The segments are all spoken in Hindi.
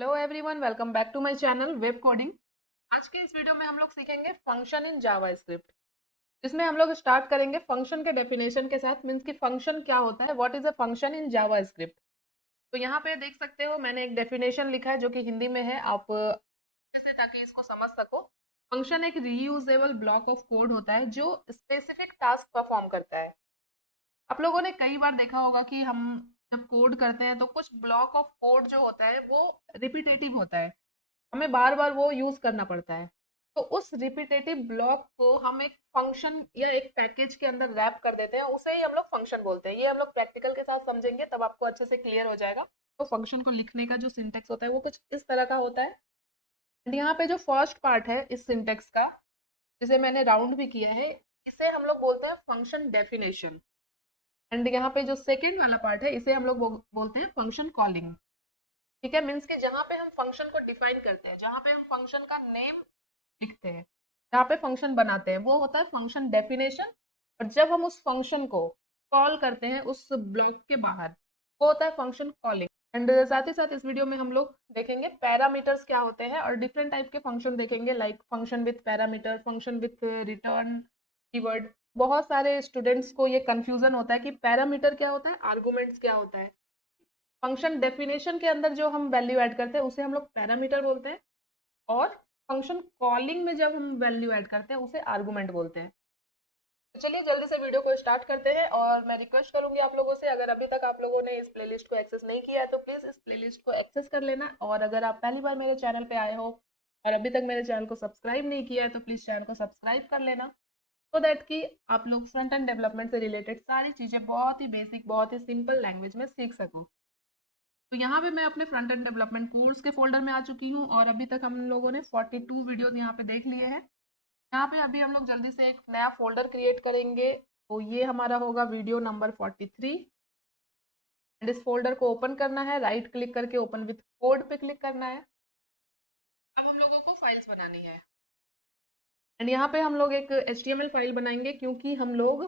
Hello everyone, welcome back to my channel web coding. आज के इस वीडियो में हम लोग सीखेंगे फंक्शन इन जावा स्क्रिप्ट, जिसमें हम लोग स्टार्ट करेंगे फंक्शन के डेफिनेशन के साथ। मींस कि फंक्शन क्या होता है, what is a function in Java script. तो यहाँ पे देख सकते हो मैंने एक डेफिनेशन लिखा है जो कि हिंदी में है, आप अच्छे से ताकि इसको समझ सको। फंक्शन एक रीयूजेबल ब्लॉक ऑफ कोड होता है जो स्पेसिफिक टास्क परफॉर्म करता है। आप लोगों ने कई बार देखा होगा कि हम जब कोड करते हैं तो कुछ ब्लॉक ऑफ कोड जो होता है वो रिपीटेटिव होता है, हमें बार बार वो यूज करना पड़ता है। तो उस रिपीटेटिव ब्लॉक को हम एक फंक्शन या एक पैकेज के अंदर रैप कर देते हैं, उसे ही हम लोग फंक्शन बोलते हैं। ये हम लोग प्रैक्टिकल के साथ समझेंगे, तब आपको अच्छे से क्लियर हो जाएगा। तो फंक्शन को लिखने का जो सिंटेक्स होता है वो कुछ इस तरह का होता है। एंड यहाँ पे जो फर्स्ट पार्ट है इस सिंटेक्स का, जिसे मैंने राउंड भी किया है, इसे हम लोग बोलते हैं फंक्शन डेफिनेशन। एंड यहाँ पे जो सेकेंड वाला पार्ट है इसे हम लोग बोलते हैं फंक्शन कॉलिंग। ठीक है, मीन्स कि जहाँ पे हम फंक्शन को डिफाइन करते हैं, जहाँ पे हम फंक्शन का नेम लिखते हैं, जहाँ पे फंक्शन बनाते हैं, वो होता है फंक्शन डेफिनेशन। और जब हम उस फंक्शन को कॉल करते हैं उस ब्लॉक के बाहर, वो होता है फंक्शन कॉलिंग। एंड साथ ही साथ इस वीडियो में हम लोग देखेंगे पैरामीटर्स क्या होते हैं और डिफरेंट टाइप के फंक्शन देखेंगे, like function with parameter, function with return keyword. बहुत सारे स्टूडेंट्स को ये कंफ्यूजन होता है कि पैरामीटर क्या होता है, आर्गुमेंट्स क्या होता है। फंक्शन डेफिनेशन के अंदर जो हम वैल्यू ऐड करते हैं उसे हम लोग पैरामीटर बोलते हैं, और फंक्शन कॉलिंग में जब हम वैल्यू ऐड करते हैं उसे आर्गुमेंट बोलते हैं। तो चलिए जल्दी से वीडियो को स्टार्ट करते हैं, और मैं रिक्वेस्ट करूंगी आप लोगों से, अगर अभी तक आप लोगों ने इस प्लेलिस्ट को एक्सेस नहीं किया है तो प्लीज इस प्लेलिस्ट को एक्सेस कर लेना। और अगर आप पहली बार मेरे चैनल पे आए हो और अभी तक मेरे चैनल को सब्सक्राइब नहीं किया है तो प्लीज चैनल को सब्सक्राइब कर लेना, सो दैट कि आप लोग फ्रंट एंड डेवलपमेंट से रिलेटेड सारी चीजें बहुत ही बेसिक, बहुत ही सिंपल लैंग्वेज में सीख सको। तो यहाँ पे मैं अपने फ्रंट एंड डेवलपमेंट कोर्स के फोल्डर में आ चुकी हूँ, और अभी तक हम लोगों ने 42 वीडियोस यहाँ पे देख लिए हैं। यहाँ पे अभी हम लोग जल्दी से एक नया फोल्डर क्रिएट करेंगे। तो ये हमारा होगा वीडियो नंबर 43। एंड इस फोल्डर को ओपन करना है, राइट क्लिक करके ओपन विथ कोड पे क्लिक करना है। अब हम लोगों को फाइल्स बनानी है। एंड यहाँ पे हम लोग एक HTML फाइल बनाएंगे, क्योंकि हम लोग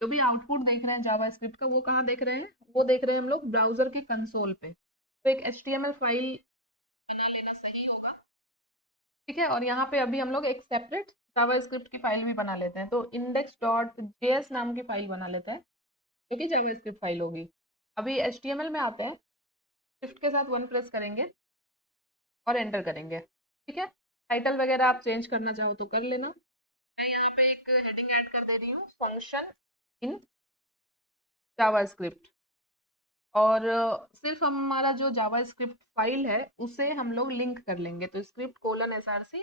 जो भी आउटपुट देख रहे हैं जावा स्क्रिप्ट का, वो कहाँ देख रहे हैं, वो देख रहे हैं हम लोग ब्राउजर के कंसोल पे। तो एक HTML फाइल बना लेना सही होगा। ठीक है, और यहाँ पे अभी हम लोग एक सेपरेट जावा स्क्रिप्ट की फाइल भी बना लेते हैं। तो index.js नाम की फाइल बना लेते हैं, जो कि जावा स्क्रिप्ट फाइल होगी। अभी HTML में आते हैं, शिफ्ट के साथ 1 प्रेस करेंगे और एंटर करेंगे। ठीक है, टाइटल वगैरह आप चेंज करना चाहो तो कर लेना। मैं यहाँ पे एक हेडिंग ऐड कर दे रही हूँ, फंक्शन इन जावा स्क्रिप्ट। और सिर्फ हमारा जो जावा स्क्रिप्ट फाइल है उसे हम लोग लिंक कर लेंगे, तो स्क्रिप्ट कोलन SRC,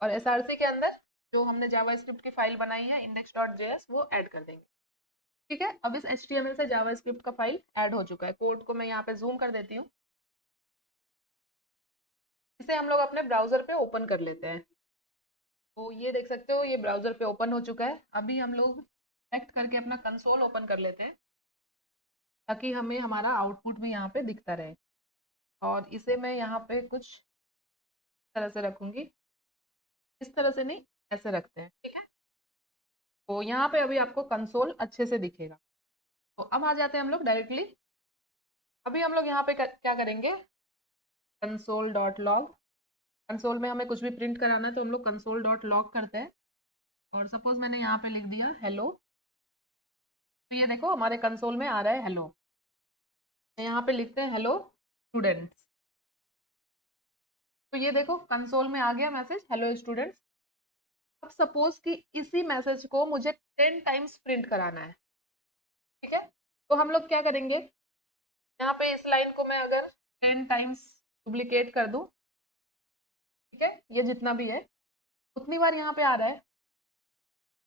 और SRC के अंदर जो हमने जावा स्क्रिप्ट की फाइल बनाई है index.js वो ऐड कर देंगे। ठीक है, अब इस HTML से जावा स्क्रिप्ट का फाइल ऐड हो चुका है। कोड को मैं यहाँ पे जूम कर देती हूँ। इसे हम लोग अपने ब्राउजर पे ओपन कर लेते हैं। तो ये देख सकते हो, ये ब्राउजर पे ओपन हो चुका है। अभी हम लोग सेलेक्ट करके अपना कंसोल ओपन कर लेते हैं, ताकि हमें हमारा आउटपुट भी यहाँ पे दिखता रहे। और इसे मैं यहाँ पे कुछ तरह से रखूंगी, इस तरह से नहीं, ऐसे रखते हैं। ठीक है, तो यहाँ पे अभी आपको कंसोल अच्छे से दिखेगा। तो अब आ जाते हैं हम लोग डायरेक्टली। अभी हम लोग यहाँ पे क्या करेंगे, कंसोल डॉट लॉग। कंसोल में हमें कुछ भी प्रिंट कराना है तो हम लोग कंसोल डॉट लॉग करते हैं। और सपोज मैंने यहाँ पे लिख दिया हेलो, तो ये देखो हमारे कंसोल में आ रहा है हेलो। यहाँ पे लिखते हैं हेलो स्टूडेंट्स। तो ये देखो कंसोल में आ गया मैसेज हेलो स्टूडेंट्स। अब सपोज कि इसी मैसेज को मुझे 10 टाइम्स प्रिंट कराना है। ठीक है, तो हम लोग क्या करेंगे, यहाँ पे इस लाइन को मैं अगर 10 टाइम्स डुप्लीकेट कर दूं, ठीक है, ये जितना भी है उतनी बार यहाँ पे आ रहा है।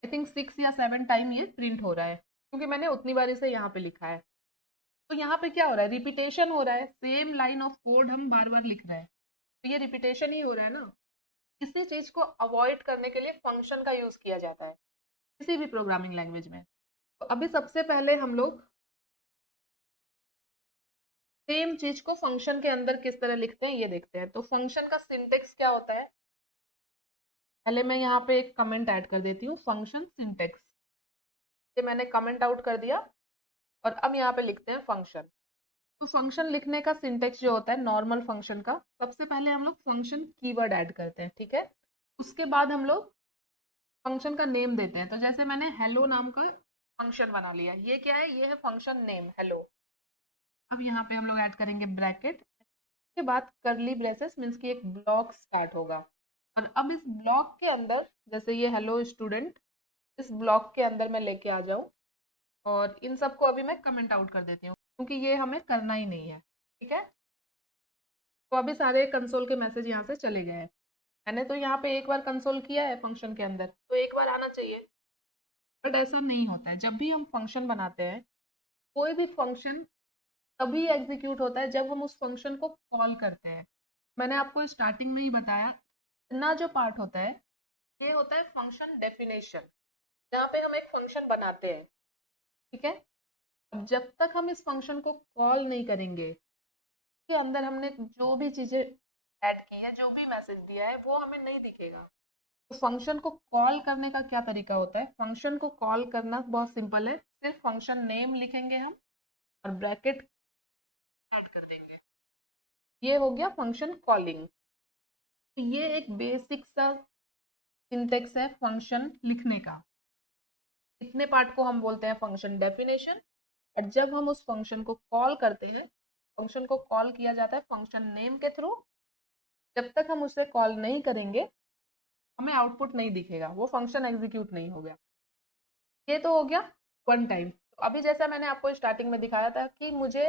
आई थिंक 6 या 7 टाइम ये प्रिंट हो रहा है, क्योंकि मैंने उतनी बार इसे यहाँ पे लिखा है। तो यहाँ पे क्या हो रहा है, रिपीटेशन हो रहा है, सेम लाइन ऑफ कोड हम बार बार लिख रहे हैं, तो ये रिपीटेशन ही हो रहा है ना। इसी चीज को अवॉइड करने के लिए फंक्शन का यूज किया जाता है किसी भी प्रोग्रामिंग लैंग्वेज में। तो अभी सबसे पहले हम लोग सेम चीज को फंक्शन के अंदर किस तरह लिखते हैं ये देखते हैं। तो फंक्शन का सिंटेक्स क्या होता है, पहले मैं यहाँ पे एक कमेंट ऐड कर देती हूँ, फंक्शन सिंटेक्स से मैंने कमेंट आउट कर दिया। और अब यहाँ पे लिखते हैं फंक्शन। तो फंक्शन लिखने का सिंटेक्स जो होता है नॉर्मल फंक्शन का, सबसे पहले हम लोग फंक्शन कीवर्ड ऐड करते हैं, ठीक है। उसके बाद हम लोग फंक्शन का नेम देते हैं। तो जैसे मैंने हेलो नाम का फंक्शन बना लिया, ये क्या है, ये है फंक्शन नेम हेलो। अब यहाँ पे हम लोग ऐड करेंगे ब्रैकेट, के बाद करली ब्रेसेस मीन्स की एक ब्लॉक स्टार्ट होगा। और अब इस ब्लॉक के अंदर, जैसे ये हेलो स्टूडेंट, इस ब्लॉक के अंदर मैं लेके आ जाऊं और इन सबको अभी मैं कमेंट आउट कर देती हूँ क्योंकि ये हमें करना ही नहीं है, ठीक है। तो अभी सारे कंसोल के मैसेज यहाँ से चले गए हैं। मैंने तो यहाँ पे एक बार कंसोल किया है फंक्शन के अंदर, तो एक बार आना चाहिए, बट ऐसा नहीं होता है। जब भी हम फंक्शन बनाते हैं, कोई भी फंक्शन तभी एग्जीक्यूट होता है जब हम उस फंक्शन को कॉल करते हैं। मैंने आपको स्टार्टिंग में ही बताया, इतना जो पार्ट होता है ये होता है फंक्शन डेफिनेशन, जहाँ पे हम एक फंक्शन बनाते हैं, ठीक है। अब जब तक हम इस फंक्शन को कॉल नहीं करेंगे, के अंदर हमने जो भी चीजें ऐड की है, जो भी मैसेज दिया है, वो हमें नहीं दिखेगा। तो फंक्शन को कॉल करने का क्या तरीका होता है, फंक्शन को कॉल करना बहुत सिंपल है, सिर्फ फंक्शन नेम लिखेंगे हम और ब्रैकेट ऐड कर देंगे, ये हो गया फंक्शन कॉलिंग। तो ये एक बेसिक सा सिंटेक्स है फंक्शन लिखने का। इतने पार्ट को हम बोलते हैं फंक्शन डेफिनेशन। और जब हम उस फंक्शन को कॉल करते हैं, फंक्शन को कॉल किया जाता है फंक्शन नेम के थ्रू। जब तक हम उसे कॉल नहीं करेंगे, हमें आउटपुट नहीं दिखेगा, वो फंक्शन एग्जीक्यूट नहीं हो गया। ये तो हो गया वन टाइम। तो अभी जैसा मैंने आपको स्टार्टिंग में दिखाया था कि मुझे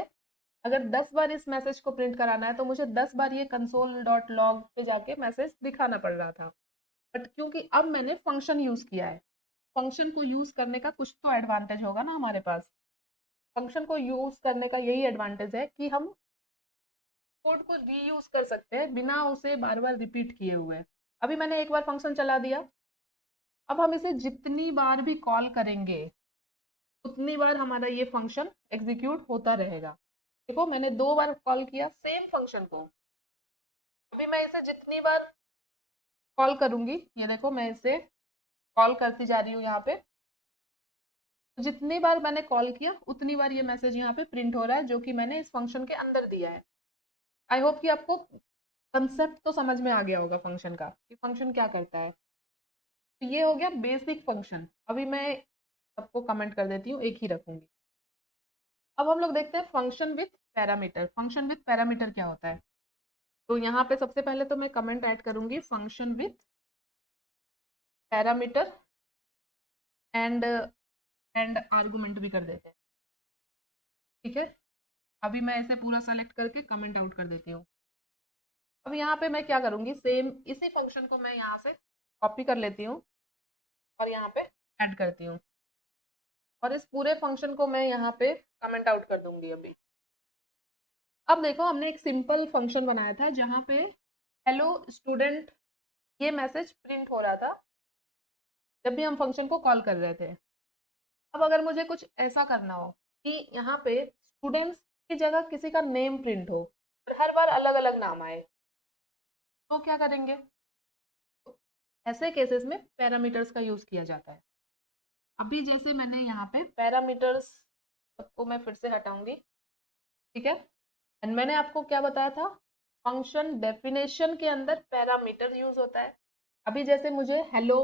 अगर 10 बार इस मैसेज को प्रिंट कराना है, तो मुझे 10 बार ये कंसोल डॉट लॉग पे जाके मैसेज दिखाना पड़ रहा था। बट क्योंकि अब मैंने फंक्शन यूज किया है, फंक्शन को यूज करने का कुछ तो एडवांटेज होगा ना हमारे पास। फंक्शन को यूज करने का यही एडवांटेज है कि हम कोड को रीयूज कर सकते हैं बिना उसे बार बार रिपीट किए हुए। अभी मैंने एक बार फंक्शन चला दिया, अब हम इसे जितनी बार भी कॉल करेंगे, उतनी बार हमारा ये फंक्शन एग्जीक्यूट होता रहेगा। देखो मैंने 2 बार कॉल किया सेम फंक्शन को, अभी मैं इसे जितनी बार कॉल करूंगी, ये देखो मैं इसे कॉल करती जा रही हूँ यहाँ पे, तो जितनी बार मैंने कॉल किया उतनी बार ये मैसेज यहाँ पे प्रिंट हो रहा है जो कि मैंने इस फंक्शन के अंदर दिया है। आई होप कि आपको कंसेप्ट तो समझ में आ गया होगा फंक्शन का, कि फंक्शन क्या करता है। तो ये हो गया बेसिक फंक्शन। अभी मैं सबको कमेंट कर देती हूँ, एक ही रखूंगी। अब हम लोग देखते हैं function with parameter. Function with parameter क्या होता है, तो यहाँ पे सबसे पहले तो मैं कमेंट ऐड करूंगी function with parameter and argument भी कर देते हैं, ठीक है। अभी मैं इसे पूरा सेलेक्ट करके कमेंट आउट कर देती हूँ। अब यहाँ पे मैं क्या करूंगी, सेम इसी फंक्शन को मैं यहाँ से कॉपी कर लेती हूँ और यहाँ पे ऐड करती हूँ, और इस पूरे फंक्शन को मैं यहाँ पे कमेंट आउट कर दूंगी अभी। अब देखो हमने एक सिंपल फंक्शन बनाया था जहाँ पे हेलो स्टूडेंट ये मैसेज प्रिंट हो रहा था जब भी हम फंक्शन को कॉल कर रहे थे। अब अगर मुझे कुछ ऐसा करना हो कि यहाँ पे स्टूडेंट्स की जगह किसी का नेम प्रिंट हो और हर बार अलग अलग नाम आए, तो क्या करेंगे। तो ऐसे केसेस में पैरामीटर्स का यूज किया जाता है। अभी जैसे मैंने यहाँ पे पैरामीटर्स को मैं फिर से हटाऊंगी, ठीक है। एंड मैंने आपको क्या बताया था, फंक्शन डेफिनेशन के अंदर पैरामीटर यूज होता है। अभी जैसे मुझे hello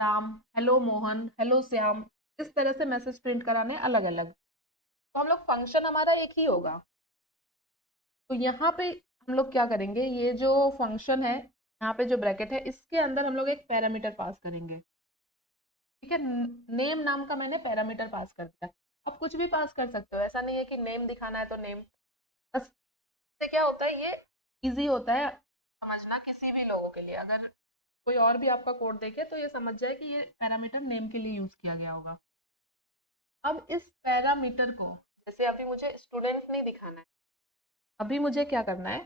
Ram, hello Mohan, hello Shyam, इस तरह से मैसेज प्रिंट कराने अलग अलग, तो हम लोग फंक्शन हमारा एक ही होगा। तो यहाँ पे हम लोग क्या करेंगे, ये जो फंक्शन है यहाँ पे जो ब्रैकेट है इसके अंदर हम लोग एक पैरामीटर पास करेंगे, ठीक है। नेम नाम का मैंने पैरामीटर पास कर दिया। अब कुछ भी पास कर सकते हो, ऐसा नहीं है कि नेम दिखाना है तो नेम, बस इससे क्या होता है, ये इजी होता है समझना किसी भी लोगों के लिए। अगर कोई और भी आपका कोड देखे तो ये समझ जाए कि ये पैरामीटर नेम के लिए यूज किया गया होगा। अब इस पैरामीटर को, जैसे अभी मुझे स्टूडेंट नहीं दिखाना है, अभी मुझे क्या करना है,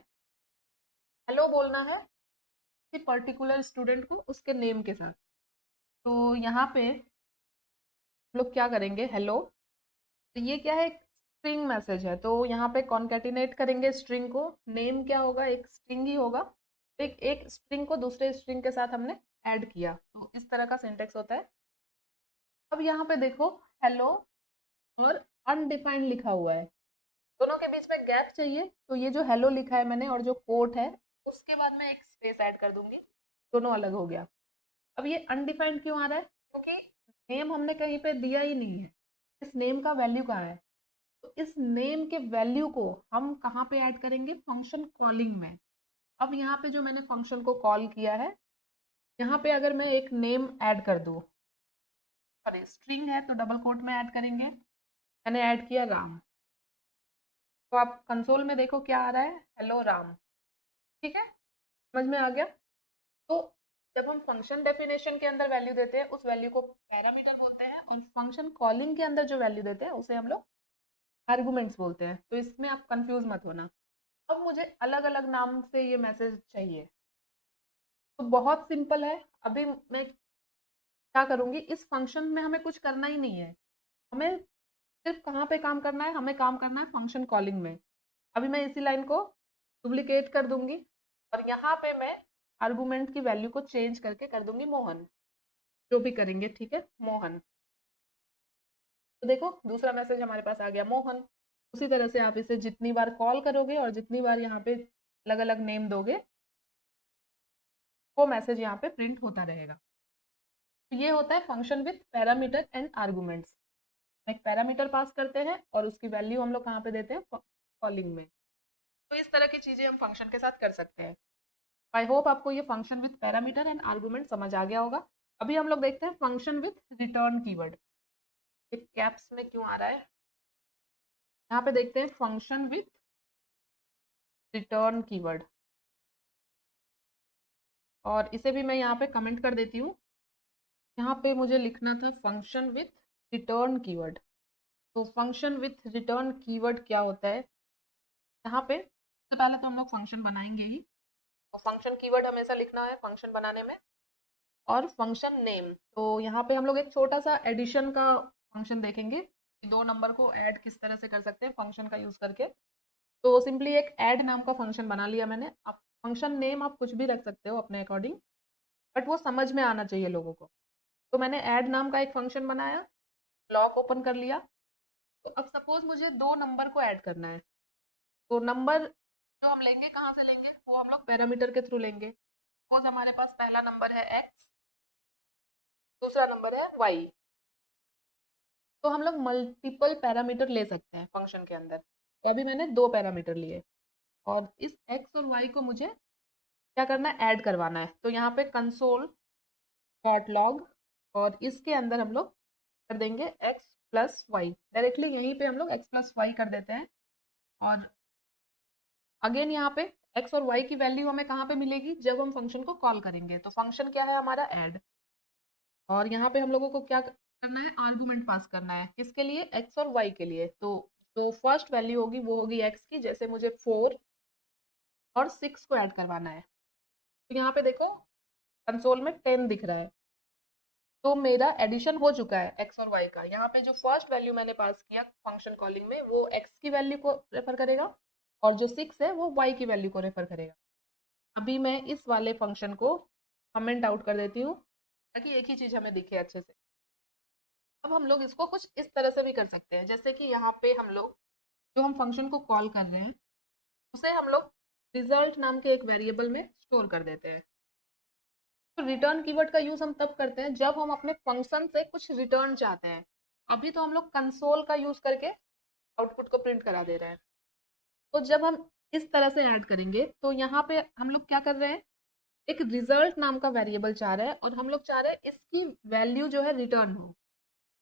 हेलो बोलना है किसी पर्टिकुलर स्टूडेंट को उसके नेम के साथ। तो यहाँ पे हम लोग क्या करेंगे, हेलो, तो ये क्या है, एक स्ट्रिंग मैसेज है, तो यहाँ पे कॉन्केटिनेट करेंगे स्ट्रिंग को। नेम क्या होगा, एक स्ट्रिंग ही होगा। एक स्ट्रिंग को दूसरे स्ट्रिंग के साथ हमने ऐड किया, तो इस तरह का सिंटेक्स होता है। अब यहाँ पे देखो हेलो और अनडिफाइंड लिखा हुआ है, दोनों के बीच में गैप चाहिए, तो ये जो हेलो लिखा है मैंने और जो कोट है उसके बाद मैं एक स्पेस ऐड कर दूंगी, दोनों अलग हो गया। अब ये अनडिफाइंड क्यों आ रहा है? क्योंकि नेम हमने कहीं पे दिया ही नहीं है, इस नेम का वैल्यू कहाँ है? तो इस नेम के वैल्यू को हम कहाँ पे ऐड करेंगे? फंक्शन कॉलिंग में। अब यहाँ पे जो मैंने फंक्शन को कॉल किया है, यहाँ पे अगर मैं एक नेम ऐड कर दूँ, सॉरी स्ट्रिंग है तो डबल कोट में ऐड करेंगे, मैंने ऐड किया राम, तो आप कंसोल में देखो क्या आ रहा है, हेलो राम। ठीक है, समझ में आ गया? तो जब हम फंक्शन डेफिनेशन के अंदर वैल्यू देते हैं उस वैल्यू को पैरामीटर बोलते हैं, और फंक्शन कॉलिंग के अंदर जो वैल्यू देते हैं उसे हम लोग आर्गुमेंट्स बोलते हैं। तो इसमें आप कंफ्यूज मत होना। अब मुझे अलग अलग नाम से ये मैसेज चाहिए, तो बहुत सिंपल है। अभी मैं क्या करूंगी, इस फंक्शन में हमें कुछ करना ही नहीं है, हमें सिर्फ कहाँ पे काम करना है, हमें काम करना है फंक्शन कॉलिंग में। अभी मैं इसी लाइन को डुप्लीकेट कर दूंगी और यहाँ पे मैं आर्गुमेंट की वैल्यू को चेंज करके कर दूंगी मोहन, जो भी करेंगे, ठीक है, मोहन। तो देखो दूसरा मैसेज हमारे पास आ गया, मोहन। उसी तरह से आप इसे जितनी बार कॉल करोगे और जितनी बार यहाँ पे अलग अलग नेम दोगे, वो मैसेज यहाँ पे प्रिंट होता रहेगा। तो ये होता है function with parameter and arguments. एक पैरामीटर पास करते हैं और उसकी वैल्यू हम लोग कहाँ पे देते हैं? कॉलिंग में। तो इस तरह की चीजें हम फंक्शन के साथ कर सकते हैं। आई होप आपको ये function with parameter and argument समझ आ गया होगा। अभी हम लोग देखते हैं फंक्शन विथ रिटर्न कीवर्ड। ये कैप्स में क्यों आ रहा है? यहाँ पे देखते हैं फंक्शन विथ रिटर्न कीवर्ड, और इसे भी मैं यहाँ पे कमेंट कर देती हूँ। यहाँ पे मुझे लिखना था फंक्शन विथ रिटर्न कीवर्ड। तो फंक्शन विथ रिटर्न कीवर्ड क्या होता है? यहाँ पे सबसे पहले तो हम लोग फंक्शन बनाएंगे ही, तो फंक्शन कीवर्ड हमेशा लिखना है फंक्शन बनाने में। और फंक्शन नेम, तो यहाँ पे हम लोग एक छोटा सा एडिशन का फंक्शन देखेंगे कि दो नंबर को ऐड किस तरह से कर सकते हैं फंक्शन का यूज करके। तो सिंपली एक ऐड नाम का फंक्शन बना लिया मैंने। आप फंक्शन नेम आप कुछ भी रख सकते हो अपने अकॉर्डिंग, बट वो समझ में आना चाहिए लोगों को। तो मैंने ऐड नाम का एक फंक्शन बनाया, ब्लॉक ओपन कर लिया। तो अब सपोज मुझे दो नंबर को ऐड करना है, तो नंबर जो हम लेंगे कहाँ से लेंगे? वो हम लोग पैरामीटर के थ्रू लेंगे। सपोज हमारे पास पहला नंबर है x, दूसरा नंबर है y। तो हम लोग मल्टीपल पैरामीटर ले सकते हैं फंक्शन के अंदर। तो अभी मैंने दो पैरामीटर लिए, और इस x और y को मुझे क्या करना है? ऐड करवाना है। तो यहाँ पे कंसोल डॉट लॉग, और इसके अंदर हम लोग कर देंगे x प्लस वाई। डायरेक्टली यहीं पे हम लोग x प्लस वाई कर देते हैं। और अगेन यहाँ पे x और y की वैल्यू हमें कहाँ पे मिलेगी? जब हम फंक्शन को कॉल करेंगे। तो फंक्शन क्या है हमारा? ऐड। और यहाँ पे हम लोगों को क्या करना है? आर्गुमेंट पास करना है, किसके लिए? x और y के लिए। तो फर्स्ट वैल्यू होगी वो होगी x की, जैसे मुझे 4 और 6 को ऐड करवाना है। तो यहाँ पे देखो कंसोल में 10 दिख रहा है, तो मेरा एडिशन हो चुका है x और y का। यहाँ पे जो फर्स्ट वैल्यू मैंने पास किया फंक्शन कॉलिंग में वो x की वैल्यू को रेफर करेगा, और जो 6 है वो y की वैल्यू को रेफर करेगा। अभी मैं इस वाले फंक्शन को कमेंट आउट कर देती हूँ ताकि एक ही चीज हमें दिखे अच्छे से। अब हम लोग इसको कुछ इस तरह से भी कर सकते हैं, जैसे कि यहाँ पे हम लोग जो हम फंक्शन को कॉल कर रहे हैं उसे हम लोग रिजल्ट नाम के एक वेरिएबल में स्टोर कर देते हैं। तो रिटर्न कीवर्ड का यूज हम तब करते हैं जब हम अपने फंक्शन से कुछ रिटर्न चाहते हैं। अभी तो हम लोग कंसोल का यूज करके आउटपुट को प्रिंट करा दे रहे हैं। तो जब हम इस तरह से ऐड करेंगे तो यहाँ पे हम लोग क्या कर रहे हैं? एक रिजल्ट नाम का वेरिएबल चाह रहे हैं, और हम लोग चाह रहे हैं इसकी वैल्यू जो है रिटर्न हो।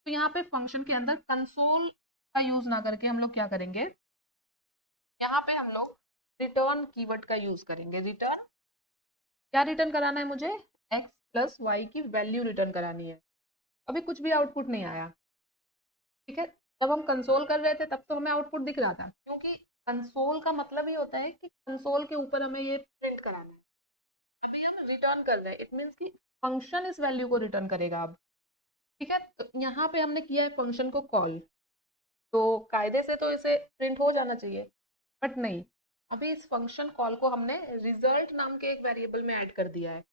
तो यहाँ पे फंक्शन के अंदर कंसोल का यूज ना करके हम लोग क्या करेंगे? यहाँ पे हम लोग रिटर्न कीवर्ड का यूज करेंगे। रिटर्न क्या रिटर्न कराना है मुझे? x प्लस वाई की वैल्यू रिटर्न करानी है। अभी कुछ भी आउटपुट नहीं आया, ठीक है। जब हम कंसोल कर रहे थे तब तो हमें आउटपुट दिख रहा था, क्योंकि कंसोल का मतलब ही होता है कि कंसोल के ऊपर हमें ये प्रिंट कराना है। अभी हम रिटर्न कर रहे हैं, इट मीन्स कि फंक्शन इस वैल्यू को रिटर्न करेगा अब, ठीक है। तो यहाँ पे हमने किया है फंक्शन को कॉल, तो कायदे से तो इसे प्रिंट हो जाना चाहिए, बट नहीं। अभी इस फंक्शन कॉल को हमने रिजल्ट नाम के एक वेरिएबल में ऐड कर दिया है।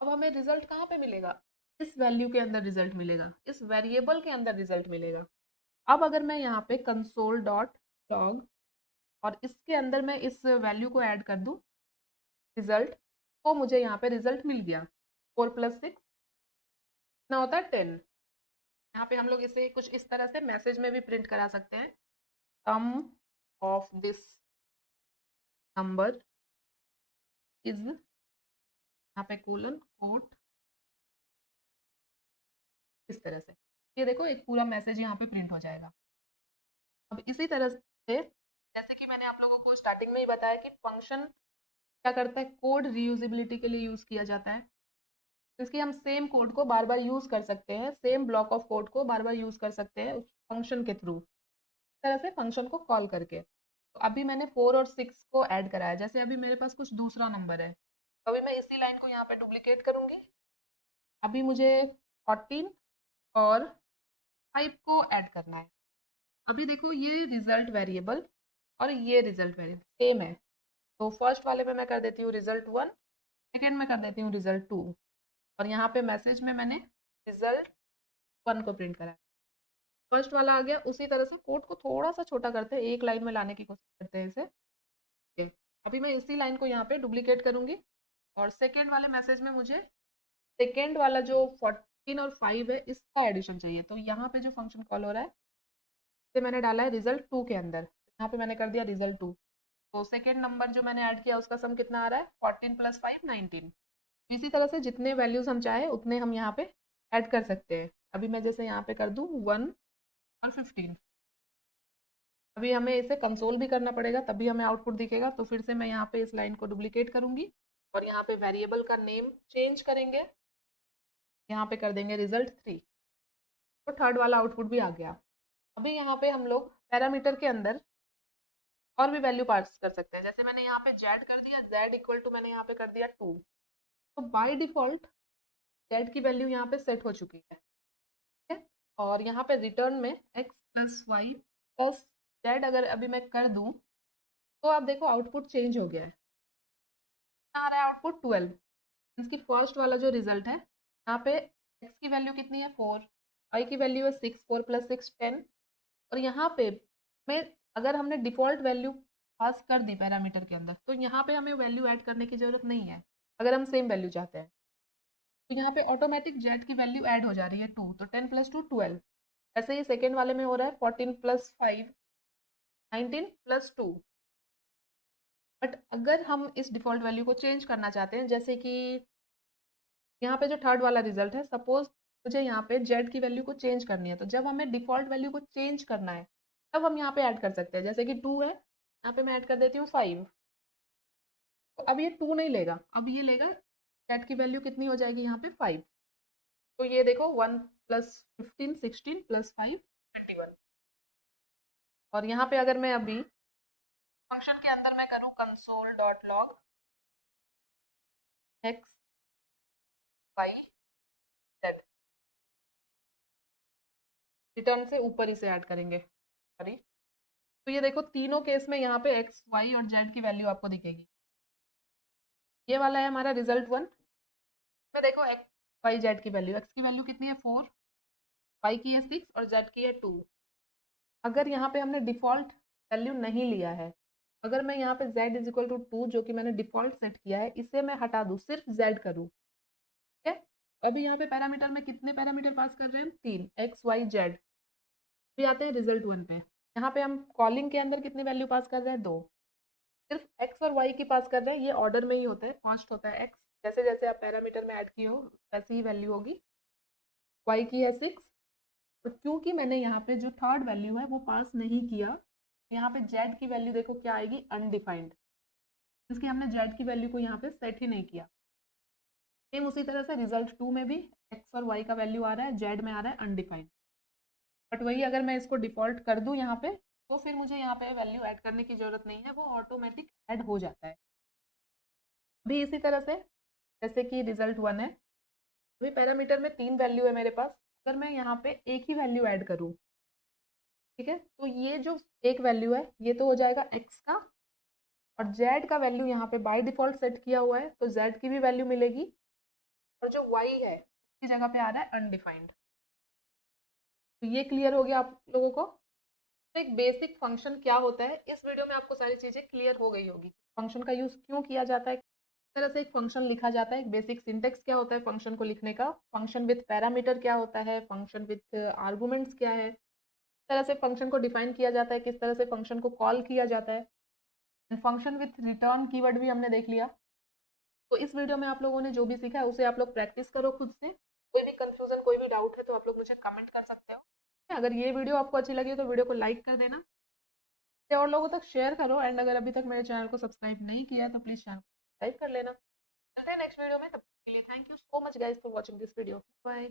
अब हमें रिजल्ट कहाँ पे मिलेगा? इस वैल्यू के अंदर रिजल्ट मिलेगा, इस वेरिएबल के अंदर रिजल्ट मिलेगा। अब अगर मैं यहाँ पे कंसोल डॉट लॉग और इसके अंदर मैं इस वैल्यू को ऐड कर दूँ रिजल्ट, तो मुझे यहाँ पे रिजल्ट मिल गया 4 + 6 कितना होता है 10। यहाँ पे हम लोग इसे कुछ इस तरह से मैसेज में भी प्रिंट करा सकते हैं, सम ऑफ दिस नंबर इज, यहाँ पे कोलन कोट इस तरह से, ये देखो एक पूरा मैसेज यहाँ पे प्रिंट हो जाएगा। अब इसी तरह से जैसे कि मैंने आप लोगों को स्टार्टिंग में ही बताया कि फंक्शन क्या करता है, कोड रीयूजेबिलिटी के लिए यूज़ किया जाता है। इसकी हम सेम कोड को बार बार यूज़ कर सकते हैं, सेम ब्लॉक ऑफ कोड को बार बार यूज़ कर सकते हैं उस फंक्शन के थ्रू, इस तरह से फंक्शन को कॉल करके। तो अभी मैंने 4 और 6 को ऐड कराया, जैसे अभी मेरे पास कुछ दूसरा नंबर है, तो अभी मैं इसी लाइन को यहाँ पे डुप्लीकेट करूँगी। अभी मुझे 14 और 5 को ऐड करना है। अभी देखो ये रिजल्ट वेरिएबल और ये रिजल्ट वेरिएबल सेम है, तो फर्स्ट वाले में मैं कर देती हूँ रिजल्ट 1, सेकेंड में कर देती हूँ रिजल्ट 2, और यहाँ पे मैसेज में मैंने रिजल्ट 1 को प्रिंट करा है। फर्स्ट वाला आ गया, उसी तरह से कोड को थोड़ा सा छोटा करते हैं, एक लाइन में लाने की कोशिश करते हैं इसे। ओके, अभी मैं इसी लाइन को यहाँ पे डुप्लीकेट करूँगी, और सेकेंड वाले मैसेज में मुझे सेकेंड वाला जो 14 और 5 है इसका एडिशन चाहिए, तो यहाँ पे जो फंक्शन कॉल हो रहा है इसे मैंने डाला है रिजल्ट 2 के अंदर, यहाँ पे मैंने कर दिया रिजल्ट 2। तो सेकेंड नंबर जो मैंने ऐड किया उसका सम कितना आ रहा है, 14 + 5 19। इसी तरह से जितने वैल्यूज हम चाहे उतने हम यहाँ पे ऐड कर सकते हैं। अभी मैं जैसे यहाँ पे कर दूँ 1 और 15, अभी हमें इसे कंसोल भी करना पड़ेगा तभी हमें आउटपुट दिखेगा, तो फिर से मैं यहाँ पे इस लाइन को डुप्लीकेट करूँगी और यहाँ पे वेरिएबल का नेम चेंज करेंगे, यहाँ पे कर देंगे रिजल्ट 3, तो थर्ड वाला आउटपुट भी आ गया। अभी यहाँ पे हम लोग पैरामीटर के अंदर और भी वैल्यू पास कर सकते हैं, जैसे मैंने यहाँ पे जेड कर दिया, जेड इक्वल टू मैंने यहाँ पे कर दिया 2, तो बाय डिफॉल्ट जेड की वैल्यू यहाँ पे सेट हो चुकी है, ठीक है। और यहाँ पे रिटर्न में x + y + जेड अगर अभी मैं कर दूँ तो आप देखो आउटपुट चेंज हो गया है, कितना आ रहा है आउटपुट 12। इसकी फर्स्ट वाला जो रिजल्ट है यहाँ पे x की वैल्यू कितनी है 4, y की वैल्यू है 6, 4 + 6 10, और यहाँ पे मैं अगर हमने डिफ़ॉल्ट वैल्यू पास कर दी पैरामीटर के अंदर तो यहाँ पे हमें वैल्यू ऐड करने की ज़रूरत नहीं है, अगर हम सेम वैल्यू चाहते हैं। तो यहाँ पे ऑटोमेटिक जेड की वैल्यू ऐड हो जा रही है 2, तो 10 + 2 12। ऐसे ही सेकेंड वाले में हो रहा है 14 + 5 19 + 2। बट अगर हम इस डिफ़ॉल्ट वैल्यू को चेंज करना चाहते हैं, जैसे कि यहाँ पे जो थर्ड वाला रिजल्ट है, सपोज मुझे यहाँ पे जेड की वैल्यू को चेंज करनी है, तो जब हमें डिफ़ॉल्ट वैल्यू को चेंज करना है तब हम यहाँ पे ऐड कर सकते हैं, जैसे कि 2 है, यहाँ पे मैं ऐड कर देती हूँ 5, तो अब ये 2 नहीं लेगा, अब ये लेगा जेड की वैल्यू कितनी हो जाएगी यहाँ पे 5, तो ये देखो 1 + 15 16 + 5 21। और यहाँ पे अगर मैं अभी फंक्शन के अंदर मैं करूँ console.log x y z, return से ऊपर ही से ऐड करेंगे, सॉरी, तो ये देखो तीनों केस में यहाँ पे x y और z की वैल्यू आपको दिखेगी। ये वाला है हमारा रिजल्ट 1 में, देखो x y z की वैल्यू, x की वैल्यू कितनी है 4, y की है 6 और z की है 2। अगर यहाँ पे हमने डिफ़ॉल्ट वैल्यू नहीं लिया है, अगर मैं यहाँ पे z = 2 जो कि मैंने डिफ़ॉल्ट सेट किया है, इसे मैं हटा दूँ, सिर्फ z करूँ, ठीक है। अभी यहाँ पे पैरामीटर में कितने पैरामीटर पास कर रहे हैं, 3 x y z। अभी आते हैं रिजल्ट 1 पे, यहाँ पे हम कॉलिंग के अंदर कितने वैल्यू पास कर रहे हैं, 2, सिर्फ x और y की पास कर रहे हैं, ये ऑर्डर में ही होता है, फर्स्ट होता है x, जैसे जैसे आप पैरामीटर में ऐड किए हो वैसी ही वैल्यू होगी। y की है 6, तो क्योंकि मैंने यहाँ पे जो थर्ड वैल्यू है वो पास नहीं किया, यहाँ पे z की वैल्यू देखो क्या आएगी, अनडिफाइंड, इसकी हमने z की वैल्यू को यहाँ पे सेट ही नहीं किया। सेम उसी तरह से रिजल्ट 2 में भी x और y का वैल्यू आ रहा है, z में आ रहा है अनडिफाइंड, बट वही अगर मैं इसको डिफ़ॉल्ट कर दूँ यहाँ पे, तो फिर मुझे यहाँ पे वैल्यू ऐड करने की ज़रूरत नहीं है, वो ऑटोमेटिक ऐड हो जाता है। अभी इसी तरह से जैसे कि रिजल्ट 1 है, अभी पैरामीटर में 3 वैल्यू है मेरे पास, अगर मैं यहाँ पे एक ही वैल्यू ऐड करूँ, ठीक है, तो ये जो एक वैल्यू है ये तो हो जाएगा x का, और z का वैल्यू यहाँ पे बाय डिफ़ॉल्ट सेट किया हुआ है, तो z की भी वैल्यू मिलेगी, और जो y है उसकी जगह पे आ रहा है अनडिफाइंड। तो ये क्लियर हो गया आप लोगों को। तो एक बेसिक फंक्शन क्या होता है, इस वीडियो में आपको सारी चीज़ें क्लियर हो गई होगी। फंक्शन का यूज़ क्यों किया जाता है, किस तरह से एक फंक्शन लिखा जाता है, एक बेसिक सिंटेक्स क्या होता है फंक्शन को लिखने का, फंक्शन विथ पैरामीटर क्या होता है, फंक्शन विथ आर्गुमेंट्स क्या है, किस तरह से फंक्शन को डिफाइन किया जाता है, किस तरह से फंक्शन को कॉल किया जाता है, and function with return keyword भी हमने देख लिया। तो इस वीडियो में आप लोगों ने जो भी सीखा है उसे आप लोग प्रैक्टिस करो खुद से। कोई भी कंफ्यूजन, कोई भी डाउट है तो आप लोग मुझे कमेंट कर सकते हो। अगर ये वीडियो आपको अच्छी लगी तो वीडियो को लाइक कर देना, इसे और लोगों तक शेयर करो, एंड अगर अभी तक मेरे चैनल को सब्सक्राइब नहीं किया तो प्लीज चैनल को सब्सक्राइब कर लेना। मिलते हैं नेक्स्ट वीडियो में, तब तक के लिए thank you so much guys for watching this video. Bye.